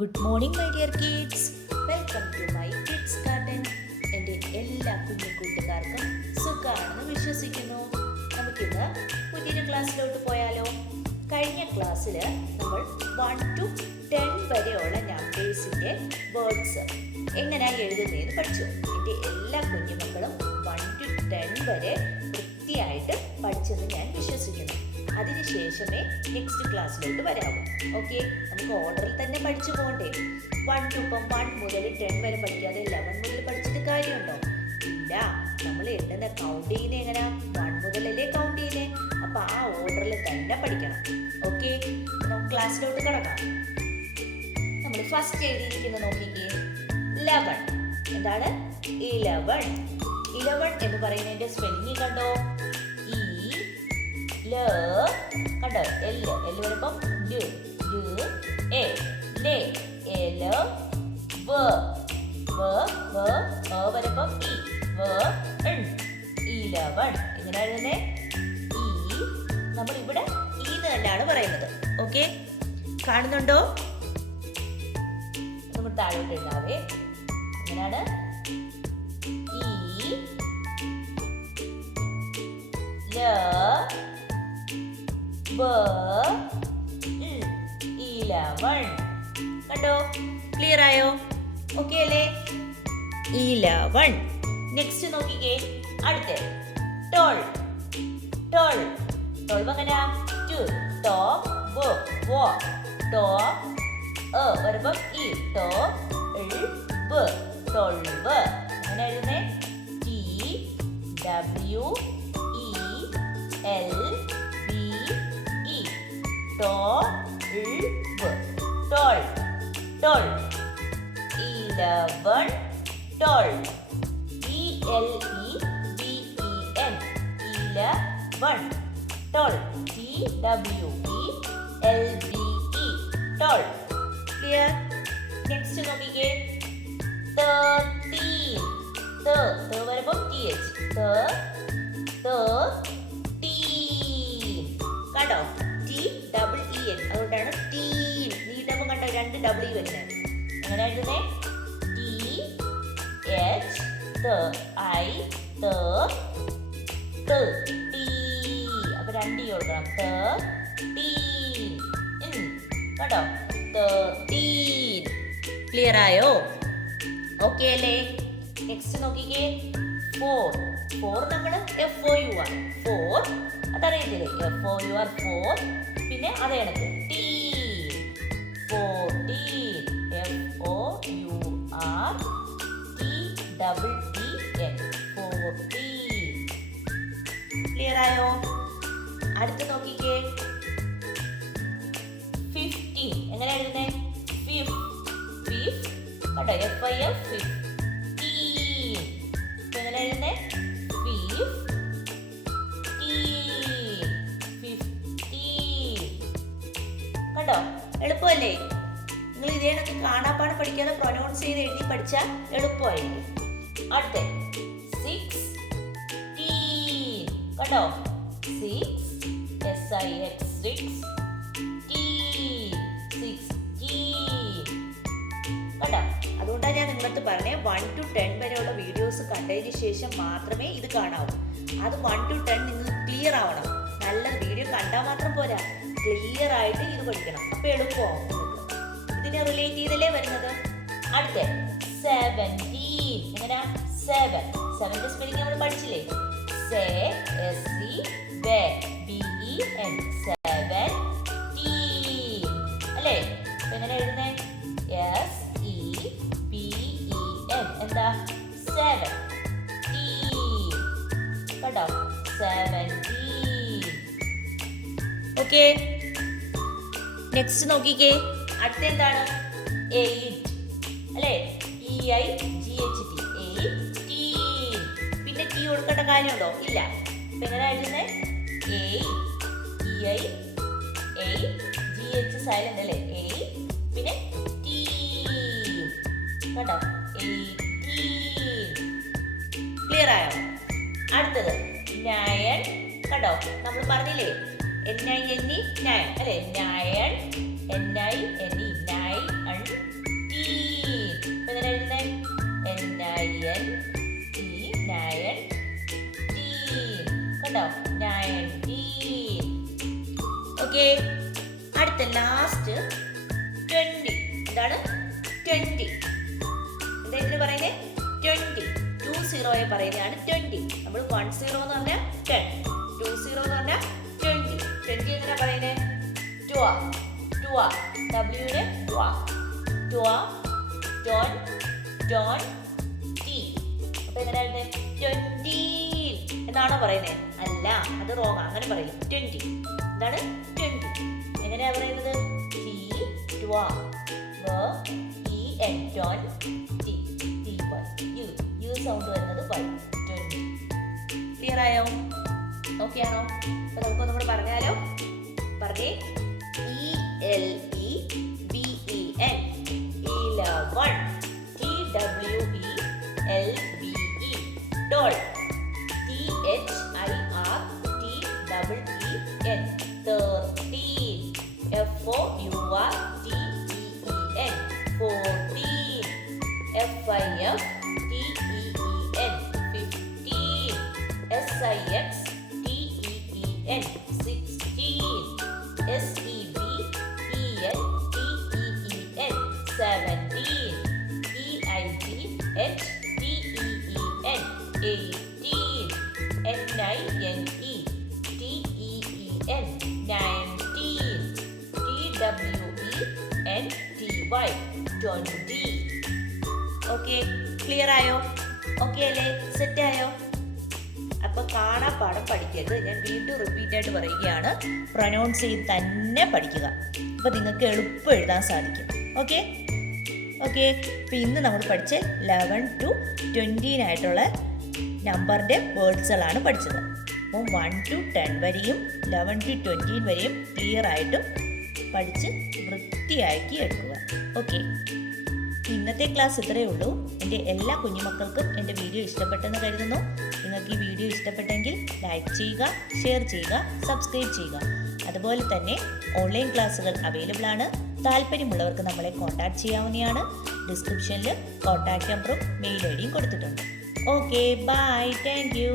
Good morning my dear kids. Welcome to my kids garden. എൻ്റെ എല്ലാ കുഞ്ഞു കൂട്ടുകാർക്കും സുഖമാണെന്ന് വിശ്വസിക്കുന്നു. നമുക്കിന്ന് പുതിയൊരു ക്ലാസ്സിലോട്ട് പോയാലോ? കഴിഞ്ഞ ക്ലാസ്സിൽ നമ്മൾ 1 to 10 വരെയുള്ള നമ്പേഴ്സിൻ്റെ വേർഡ്സ് എങ്ങനെയാണ് എഴുതുന്നതെന്ന് പഠിച്ചു. എൻ്റെ എല്ലാ കുഞ്ഞുമക്കളും 1 to 10 വരെ വൃത്തിയായിട്ട് പഠിച്ചെന്ന് ഞാൻ വിശ്വസിക്കുന്നു. അതിനുശേഷമേ നെക്സ്റ്റ് ക്ലാസ്സിലോട്ട് വരാവൂ. ഓക്കെ, നമുക്ക് ഓർഡറിൽ തന്നെ പഠിച്ചു പോകണ്ടേ? 1 മുതൽ 10 വരെ പഠിക്കാതെ 11 മുതൽ പഠിച്ചിട്ട് കാര്യമുണ്ടോ? ഇല്ല. നമ്മൾ എണ്ണുന്ന കൗണ്ട് ചെയ്യുന്നത് എങ്ങനെയാ? 1 മുതലല്ലേ കൗണ്ട് ചെയ്യുന്നേ. അപ്പൊ ആ ഓർഡറിൽ തന്നെ പഠിക്കണം. ഓക്കെ, നമുക്ക് ക്ലാസ്സിലോട്ട് കിടക്കാം. നമ്മൾ ഫസ്റ്റ് എഴുതിയിരിക്കുന്നത് നോക്കിക്കേ, 11. എന്താണ് 11? 11 എന്ന് പറയുന്നതിന്റെ സ്പെല്ലിംഗ് കണ്ടോ? കണ്ടോ? എല് വരുമ്പം വരുമ്പം ഇങ്ങനെ എഴുതുന്നേ. നമ്മൾ ഇവിടെ ഈന്ന് തന്നെയാണ് പറയുന്നത്. ഓക്കെ, കാണുന്നുണ്ടോ? നമ്മൾ താഴോട്ട് എഴുതാവേ. എങ്ങനെയാണ്? കണ്ടോ? ക്ലിയർ ആയോ? ഓക്കെ അല്ലേ? 11. നെക്സ്റ്റ് നോക്കിക്കേ, അടുത്ത 12. 12 എങ്ങനെയാ? വരുമ്പം അങ്ങനെ എഴുതുന്നേ. Clear? Next നോക്കിക്കേ, 13. വരുമ്പോ കണ്ടോ? TEEN. അതുകൊണ്ടാണ് ടീൻ. നീട്ടുമ്പോ കണ്ടോ 2 W വരുന്നത്. എങ്ങനെ എഴുതുന്നേ? അപ്പൊ 2 കൊടുക്കണം. കണ്ടോ? 13. ക്ലിയർ ആയോ? ഓക്കെ അല്ലേ? നെക്സ്റ്റ് നോക്കിക്കേ, 4 നമ്മൾ FOU ആണ്. 4 അതറിയത്തില്ലേ? FOUR 4. പിന്നെ അതേ കണക്ക് 14. FOUR TEEN 14. ക്ലിയർ ആയോ? അടുത്ത് നോക്കിക്കേ, 15. എങ്ങനെ എഴുതുന്നേ? കണ്ടോ? FIF 15. എങ്ങനെ എഴുതുന്നേ? 15. കണ്ടോ? എളുപ്പമല്ലേ? നിങ്ങൾ ഇതേ കണക്ക് കാണാപ്പാട് പഠിക്കാതെ പ്രൊനൗൺസ് ചെയ്ത് എഴുതി പഠിച്ചാൽ എളുപ്പമായിരിക്കും. അടുത്ത 16. കണ്ടോ? 6 കണ്ടോ? അതുകൊണ്ടാണ് ഞാൻ നിങ്ങളടുത്ത് പറഞ്ഞേ 1 to 10 വരെയുള്ള വീഡിയോസ് കണ്ടതിന് ശേഷം മാത്രമേ ഇത് കാണാവൂ. അത് 1 to 10 നിങ്ങൾക്ക് ക്ലിയർ ആവണം. നല്ല വീഡിയോ കണ്ടാൽ മാത്രം പോരാ, ക്ലിയർ ആയിട്ട് ഇത് പഠിക്കണം. അപ്പൊ എളുപ്പമാവും. ഇതിനെ റിലേറ്റ് ചെയ്തല്ലേ വരുന്നത്. അടുത്ത 17. എങ്ങനെയാ? 7ന്റെ സ്പെല്ലിംഗ് നമ്മൾ പഠിച്ചില്ലേ? BEN 17 അല്ലേ? എങ്ങനെ എഴുതുന്നേ? SEVEN. എന്താ? 17. കണ്ടോ? 17. ഓക്കെ, നെക്സ്റ്റ് നോക്കിക്കേ, അടുത്ത എന്താണ്? 8 അല്ലേ? EIGHT 18. പിന്നെ ടി കൊടുക്കേണ്ട കാര്യമുണ്ടോ? ഇല്ല. അപ്പൊ എങ്ങനെ എഴുതുന്നേ? GH സൈലന്റ് അല്ലേ? പിന്നെ ടി. കണ്ടോ? 18. ക്ലിയർ ആയോ? അടുത്തത് 9. കണ്ടോ? നമ്മൾ പറഞ്ഞില്ലേ NINE 9 അല്ലേ? 9 NINE 9 20. എന്താണ് 20? എന്താ ഇതിന് പറയുന്നത്? 20. 20 പറയുന്നതാണ് 20. നമ്മൾ 10 എന്ന് പറഞ്ഞാൽ 10, 20 എന്ന് പറഞ്ഞാൽ 20. 20 എങ്ങനെ പറയുന്നത്? ട്വ, Wനെ ട്വ, ടോൺ, ടി. അപ്പൊ എങ്ങനെയാണ് 20 എന്നാണോ പറയുന്നത്? അല്ല, അത് റോങ്. അങ്ങനെ പറയില്ല. 20. എന്താണ് 20? എങ്ങനെയാ പറയുന്നത്? ടി, ട്വ, en, ടോൺ, ടി, യു സൗണ്ട് വരുന്നത് ബൈ. 20. ക്ലിയർ ആയോ? ഓക്കെ ആണോ? അപ്പൊ നമുക്ക് നമ്മൾ പറഞ്ഞാലോ? പറഞ്ഞേ. ELEVEN, 11. TWELVE, doll. THIRTEEN, 13. FOURTEEN, 14. FIFTEEN, 15. SIXTEEN, 16. SEBELTEEN, 17. EIGHTEEN, 18. NINETEEN, 19. TWENTY, 20. Okay, clear ആയോ? ഓക്കെ അല്ലേ? സെറ്റ് ആയോ? അപ്പൊ കാണാപ്പാഠം പഠിക്കരുത്. ഞാൻ വീണ്ടും റിപ്പീറ്റ് ആയിട്ട് പറയുകയാണ്. പ്രൊനൗൺസ് ചെയ്ത് തന്നെ പഠിക്കുക. അപ്പൊ നിങ്ങൾക്ക് എളുപ്പം എഴുതാൻ സാധിക്കും. ഓക്കെ. ഇപ്പൊ ഇന്ന് നമ്മൾ പഠിച്ച 11 to 20 നമ്പറിന്റെ വേർഡ്സുകളാണ് പഠിച്ചത്. അപ്പം 1 to 10 വരെയും 11 to 20 വരെയും ക്ലിയർ ആയിട്ടും പഠിച്ച് വൃത്തിയാക്കി എടുക്കുക. ഓക്കെ, ഇന്നത്തെ ക്ലാസ് ഇത്രയേ ഉള്ളൂ. എൻ്റെ എല്ലാ കുഞ്ഞുമക്കൾക്കും എൻ്റെ വീഡിയോ ഇഷ്ടപ്പെട്ടെന്ന് കരുതുന്നു. നിങ്ങൾക്ക് ഈ വീഡിയോ ഇഷ്ടപ്പെട്ടെങ്കിൽ ലൈക്ക് ചെയ്യുക, ഷെയർ ചെയ്യുക, സബ്സ്ക്രൈബ് ചെയ്യുക. അതുപോലെ തന്നെ ഓൺലൈൻ ക്ലാസ്സുകൾ അവൈലബിൾ ആണ്. താല്പര്യമുള്ളവർക്ക് നമ്മളെ കോൺടാക്ട് ചെയ്യാവുന്നതാണ്. ഡിസ്ക്രിപ്ഷനിൽ കോൺടാക്ട് നമ്പറും മെയിൽ ഐ ഡിയും കൊടുത്തിട്ടുണ്ട്. Okay, bye, thank U.